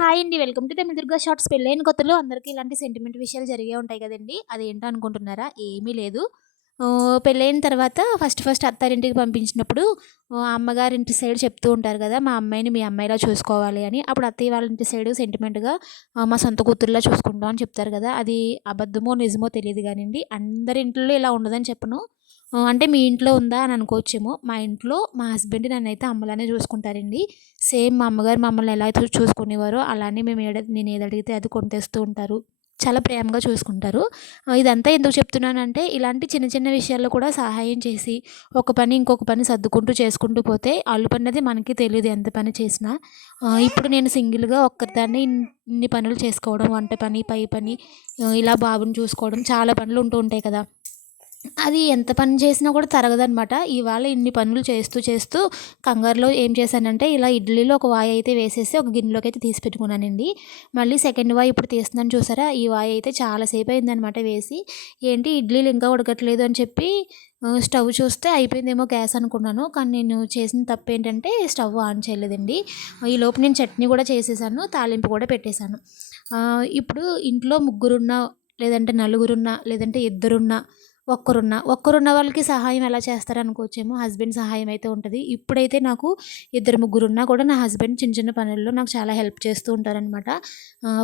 Hi అండి. Welcome to Tamil Durga shorts. పెళ్ళైన కొత్తలో అందరికీ ఇలాంటి సెంటిమెంట్ విషయాలు జరిగే ఉంటాయి కదండీ! అదేంటో అనుకుంటున్నారా? ఏమీ లేదు. పెళ్ళైన తర్వాత ఫస్ట్ అత్తారింటికి పంపించినప్పుడు అమ్మగారింటి సైడ్ చెప్తూ ఉంటారు కదా! మా అమ్మాయిని మీ అమ్మాయిలా చూసుకోవాలి అని. అప్పుడు అత్తయ్య వాళ్ళ ఇంటి సైడ్ సెంటిమెంట్‌గా మా సొంత కూతురులా చూసుకుంటాం అని చెప్తారు కదా! అది అబద్ధమో, నిజమో తెలీదు గానండి. అందరి ఇంట్లో ఇలా ఉండదని చెప్పను. అంటే మీ ఇంట్లో ఉందా అని అనుకోవచ్చేమో. మా ఇంట్లో మా హస్బెండ్ నన్నైతే అమ్మలానే చూసుకుంటారండి. సేమ్ మా అమ్మగారు మమ్మల్ని ఎలా చూసుకునేవారో అలానే నేను ఏది అడిగితే అది కొని తెస్తూ ఉంటారు. చాలా ప్రేమగా చూసుకుంటారు. ఇదంతా ఎందుకు చెప్తున్నానంటే ఇలాంటి చిన్న చిన్న విషయాల్లో కూడా సహాయం చేసి ఒక పని ఇంకొక పని సర్దుకుంటూ చేసుకుంటూ పోతే అలుపన్నది మనకి తెలీదు ఎంత పని చేసినా. ఇప్పుడు నేను సింగిల్‌గా ఒక్కదాన్నే ఇన్ని పనులు చేసుకోవడం, వంట పని, పై పని, ఇలా బాబుని చూసుకోవడం చాలా పనులు ఉంటూ ఉంటాయి కదా! అది ఎంత పని చేసినా కూడా తరగదనమాట. ఇవాళ ఇన్ని పనులు చేస్తూ కంగారులో ఏం చేశానంటే, ఇలా ఇడ్లీలో ఒక వాయి అయితే వేసేసి ఒక గిన్నెలోకైతే తీసి పెట్టుకున్నానండి. మళ్ళీ సెకండ్ వాయి ఇప్పుడు తీస్తున్నాను చూసారా? ఈ వాయి అయితే చాలా సేపయిందనమాట వేసి. ఏంటి ఇడ్లీలు ఇంకా ఉడకట్లేదు అని చెప్పి స్టవ్ చూస్తే అయిపోయిందేమో గ్యాస్ అనుకున్నాను. కానీ నేను చేసిన తప్పేంటంటే స్టవ్ ఆన్ చేయలేదండి. ఈలోపు నేను చట్నీ కూడా చేసేసాను. తాలింపు కూడా పెట్టేశాను. ఇప్పుడు ఇంట్లో ముగ్గురున్నా, లేదంటే నలుగురున్నా, లేదంటే ఇద్దరున్నా, ఒక్కరున్న వాళ్ళకి సహాయం ఎలా చేస్తారనుకోవచ్చేమో. హస్బెండ్ సహాయం అయితే ఉంటది. ఇప్పుడైతే నాకు ఇద్దరు, ముగ్గురున్నా కూడా నా హస్బెండ్ చిన్న చిన్న పనుల్లో నాకు చాలా హెల్ప్ చేస్తూ ఉంటారనమాట.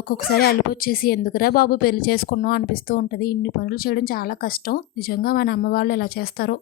ఒక్కొక్కసారి అలుపొచ్చేసి ఎందుకురా బాబు పెళ్లి చేసుకున్నావు అనిపిస్తూ ఉంటది. ఇన్ని పనులు చేయడం చాలా కష్టం. నిజంగా మన అమ్మ వాళ్ళు ఎలా చేస్తారో.